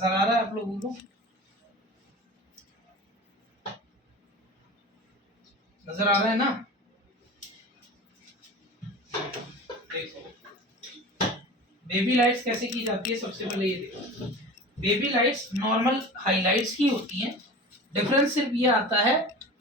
नजर आ रहा है आप लोगों को? नजर आ रहा है ना? देखो बेबी लाइट्स कैसे की जाती है, सबसे पहले ये देखो। बेबी लाइट्स नॉर्मल हाइलाइट्स की होती हैं। डिफरेंस सिर्फ ये आता है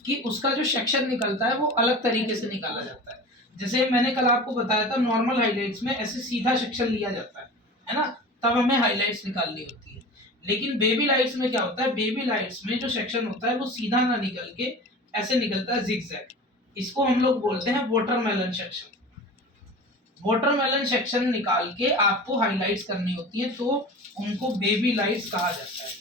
कि उसका जो सेक्शन निकलता है वो अलग तरीके से निकाला जाता है। जैसे मैंने कल आपको बताया था, नॉर्मल हाइलाइट्स में ऐसे सीधा सेक्शन लिया जाता है ना, तब हमें हाइलाइट्स निकालनी होती है। लेकिन बेबी लाइट्स में क्या होता है, बेबी लाइट्स में जो सेक्शन होता है वो सीधा ना निकल के ऐसे निकलता है जिगजैग। इसको हम लोग बोलते हैं वाटरमेलन सेक्शन। वाटरमेलन सेक्शन निकाल के आपको हाइलाइट्स करनी होती है, तो उनको बेबी लाइट्स कहा जाता है।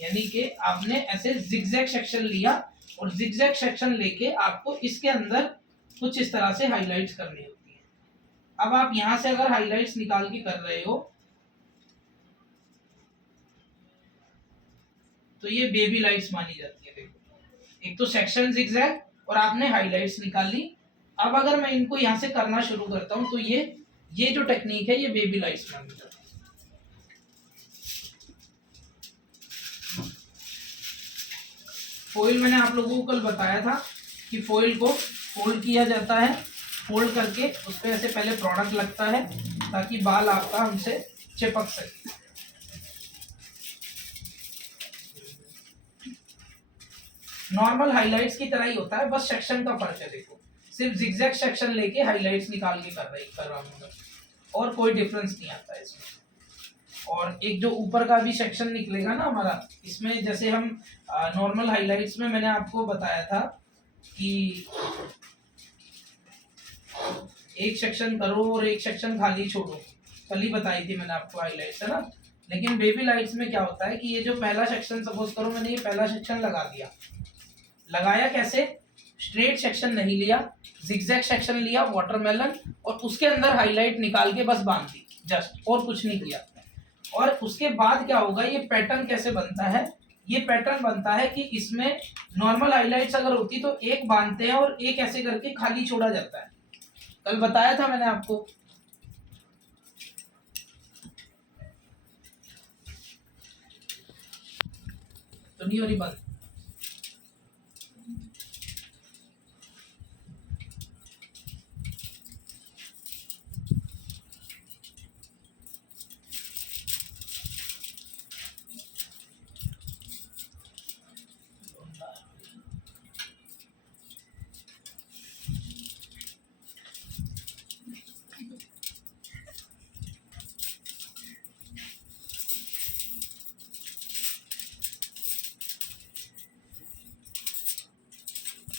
यानी कि आपने ऐसे जिगजैग सेक्शन लिया और जिगजैग सेक्शन लेके आपको इसके अंदर कुछ इस तरह से हाइलाइट्स करनी होती है। अब आप यहां से अगर हाइलाइट्स निकाल के कर रहे हो तो ये बेबी लाइट्स मानी जाती है। देखो एक तो सेक्शन जिगजैग और आपने हाइलाइट्स निकाल ली। अब अगर मैं इनको यहां से करना शुरू करता हूं तो ये जो टेक्निक है ये बेबी लाइट्स मानी जाती है। फॉइल मैंने आप लोगों को कल बताया था कि फॉइल को फोल्ड किया जाता है। फोल्ड करके उस पर ऐसे पहले प्रोडक्ट लगता है ताकि बाल आपका हमसे चिपक सके। नॉर्मल हाइलाइट्स की तरह ही होता है, बस सेक्शन का फर्क है। देखो सिर्फ जिगजैग सेक्शन लेके हाइलाइट्स निकाल के कर रहा हूँ और कोई डिफरेंस नहीं आता है इसमें। और एक जो ऊपर का भी सेक्शन निकलेगा ना हमारा, इसमें जैसे हम नॉर्मल हाइलाइट्स में मैंने आपको बताया था कि एक सेक्शन करो और एक सेक्शन खाली छोड़ो, कल ही बताई थी मैंने आपको हाइलाइट्स, है ना। लेकिन बेबी लाइट्स में क्या होता है कि ये जो पहला सेक्शन, सपोज करो मैंने ये पहला सेक्शन लगा दिया, लगाया कैसे, स्ट्रेट सेक्शन नहीं लिया, जिगजैग सेक्शन लिया वाटरमेलन, और उसके अंदर हाईलाइट निकाल के बस बांध दी जस्ट, और कुछ नहीं किया। और उसके बाद क्या होगा, ये पैटर्न कैसे बनता है, ये पैटर्न बनता है कि इसमें नॉर्मल हाइलाइट्स अगर होती तो एक बांधते हैं और एक ऐसे करके खाली छोड़ा जाता है। कल बताया था मैंने आपको। तो नहीं हो रही बात।